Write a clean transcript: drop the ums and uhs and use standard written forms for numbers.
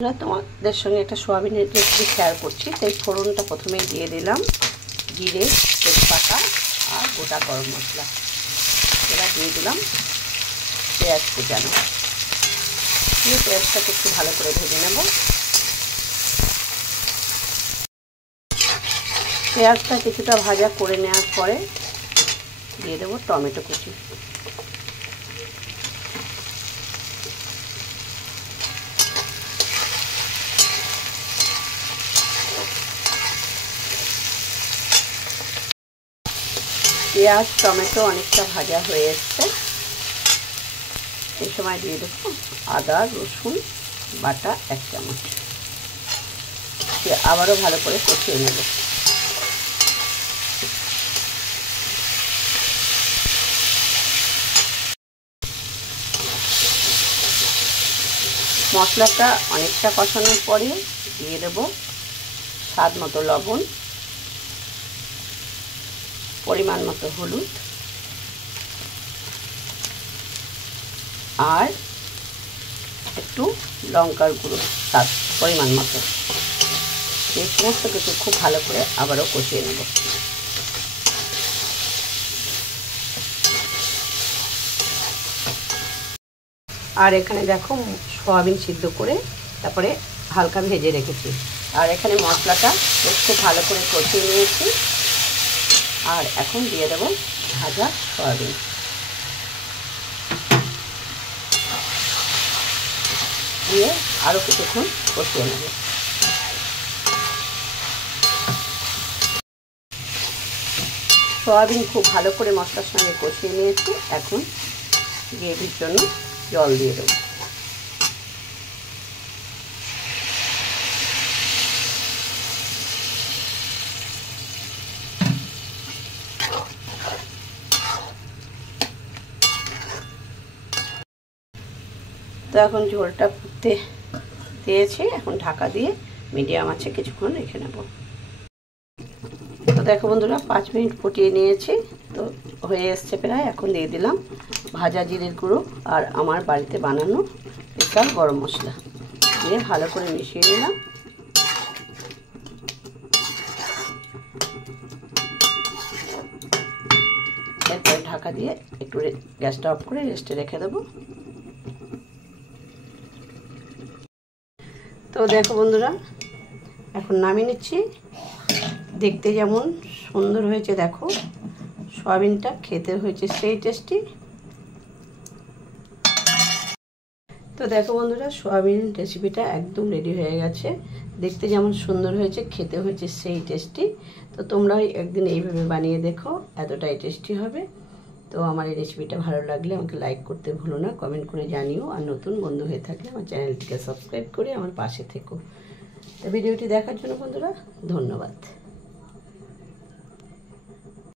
তোমাদের সঙ্গে একটা সোয়াবিনের রেসিপি শেয়ার করছি। তাই ফোড়নটা প্রথমেই দিয়ে দিলাম জিরে, তেজপাতা আর গোটা গরম মশলা। এবার দিয়ে দিলাম পেঁয়াজ কুচানো। দিয়ে পেঁয়াজটাকে একটু ভালো করে ভেজে নেব। পেঁয়াজটা কিছুটা ভাজা করে নেওয়ার পরে দিয়ে দেবো টমেটো কুচি। পেঁয়াজ টমেটো অনেকটা ভাজা হয়ে এসছে। এই সময় দিয়ে দেবো আদা রসুন বাটা 1 চামচ। আবারও ভালো করে কষিয়ে নেব। মশলাটা অনেকটা কষানোর পরে দিয়ে দেব স্বাদ মতো লবণ, পরিমাণ মতো হলুদ আর একটু লঙ্কার গুঁড়ো স্বাদ পরিমাণ মতো। এই সমস্ত কিছু খুব ভালো করে আবারও কষিয়ে নেব। আর এখানে দেখো সয়াবিন সিদ্ধ করে তারপরে হালকা ভেজে রেখেছি। আর এখানে মশলাটা খুব ভালো করে কষিয়ে নিয়েছি। আর এখন দিয়ে দেব ভাজা সয়াবিন। দিয়ে আরও কিছুক্ষণ কষিয়ে নেব। সয়াবিন খুব ভালো করে মশলার সঙ্গে কষিয়ে নিয়েছি। এখন গ্রেভির জন্য জল দিয়ে দেব। তো এখন ঝোলটা ফুটতে দিয়েছি। এখন ঢাকা দিয়ে মিডিয়াম আঁচে কিছুক্ষণ রেখে নেব। তো দেখো বন্ধুরা 5 মিনিট ফুটিয়ে নিয়েছি। তো হয়ে এসছে প্রায়। এখন দিয়ে দিলাম ভাজা জিরের গুঁড়ো আর আমার বাড়িতে বানানো স্পেশাল গরম মশলা দিয়ে ভালো করে মিশিয়ে নিলাম। এরপরে ঢাকা দিয়ে একটু গ্যাসটা অফ করে রেস্টে রেখে দেবো। তো দেখো বন্ধুরা এখন নামিয়ে নিচ্ছি। দেখতে যেমন সুন্দর হয়েছে দেখো, সয়াবিনটা খেতে হয়েছে সেই টেস্টি। তো দেখো বন্ধুরা সয়াবিন রেসিপিটা একদম রেডি হয়ে গেছে। দেখতে যেমন সুন্দর হয়েছে, খেতে হয়েছে সেই টেস্টি। তো তোমরাও একদিন এইভাবে বানিয়ে দেখো, এতটাই টেস্টি হবে। তো আমার এই রেসিপিটা ভালো লাগলে আমাকে লাইক করতে ভুলো না, কমেন্ট করে জানিও। আর নতুন বন্ধু হয়ে থাকলে আমার চ্যানেলটিকে সাবস্ক্রাইব করে আমার পাশে থেকো। তো ভিডিওটি দেখার জন্য বন্ধুরা ধন্যবাদ।